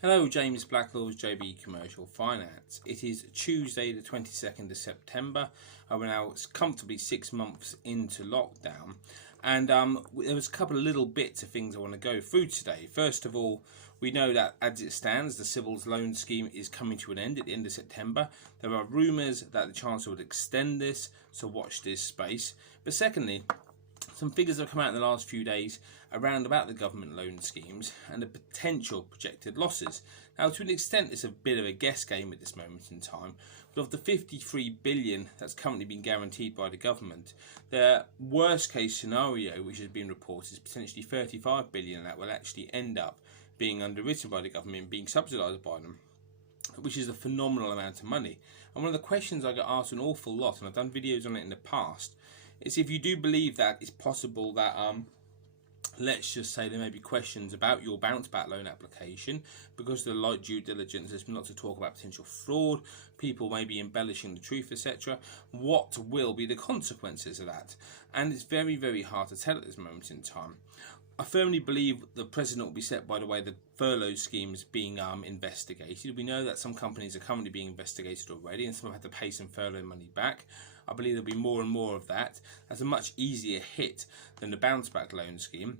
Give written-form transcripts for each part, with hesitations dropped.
Hello, James Blacklaw's JB Commercial Finance. It is Tuesday the 22nd of September. We're now comfortably 6 months into lockdown, and there was a couple of little bits of things I want to go through today. First of all, we know that as it stands, the Civils loan scheme is coming to an end at the end of September. There are rumours that the Chancellor would extend this, so watch this space. But secondly, some figures have come out in the last few days around about the government loan schemes and the potential projected losses. Now, to an extent, it's a bit of a guess game at this moment in time. But of the 53 billion that's currently been guaranteed by the government, the worst case scenario, which has been reported, is potentially 35 billion that will actually end up being underwritten by the government, being subsidised by them, which is a phenomenal amount of money. And one of the questions I get asked an awful lot, and I've done videos on it in the past, is if you do believe that it's possible that let's just say there may be questions about your bounce back loan application because of the light due diligence. There's been lots of talk about potential fraud, people may be embellishing the truth, etc. What will be the consequences of that? And it's very, very hard to tell at this moment in time. I firmly believe the precedent will be set by the way the furlough scheme is being investigated. We know that some companies are currently being investigated already, and some have had to pay some furlough money back. I believe there'll be more and more of that. That's a much easier hit than the bounce back loan scheme,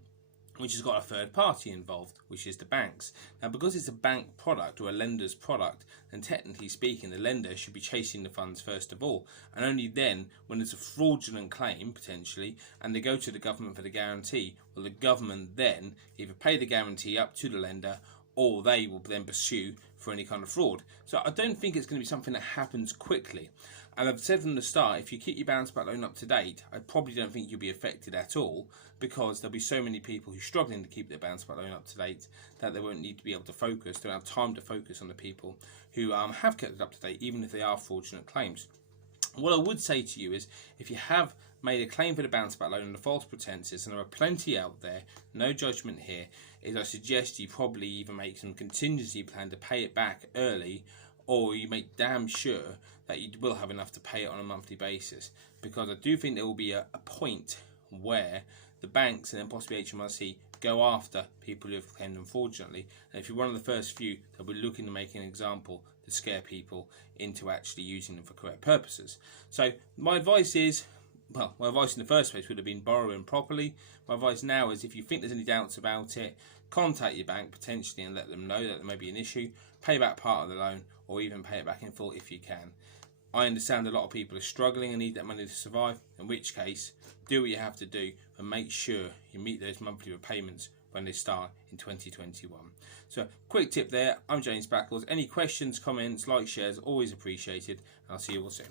which has got a third party involved, which is the banks. Now, because it's a bank product or a lender's product, then technically speaking, the lender should be chasing the funds first of all. And only then, when it's a fraudulent claim, potentially, and they go to the government for the guarantee, will the government then either pay the guarantee up to the lender, or they will then pursue for any kind of fraud. So I don't think it's going to be something that happens quickly. And I've said from the start, if you keep your bounce back loan up to date, I probably don't think you'll be affected at all, because there'll be so many people who are struggling to keep their bounce back loan up to date that they won't need to be able to focus. They'll have time to focus on the people who have kept it up to date, even if they are fraudulent claims. What I would say to you is, if you have made a claim for the bounce back loan under false pretenses, and there are plenty out there, no judgment here, is I suggest you probably either make some contingency plan to pay it back early, or you make damn sure that you will have enough to pay it on a monthly basis. Because I do think there will be a point where the banks and then possibly HMRC go after people who have claimed them fraudulently. And if you're one of the first few, they'll be looking to make an example to scare people into actually using them for correct purposes. So my advice is, well, my advice in the first place would have been borrowing properly. My advice now is, if you think there's any doubts about it, contact your bank potentially and let them know that there may be an issue. Pay back part of the loan, or even pay it back in full if you can. I understand a lot of people are struggling and need that money to survive, in which case, do what you have to do, but make sure you meet those monthly repayments when they start in 2021. So, quick tip there. I'm James Blacklaw. Any questions, comments, likes, shares, always appreciated, and I'll see you all soon.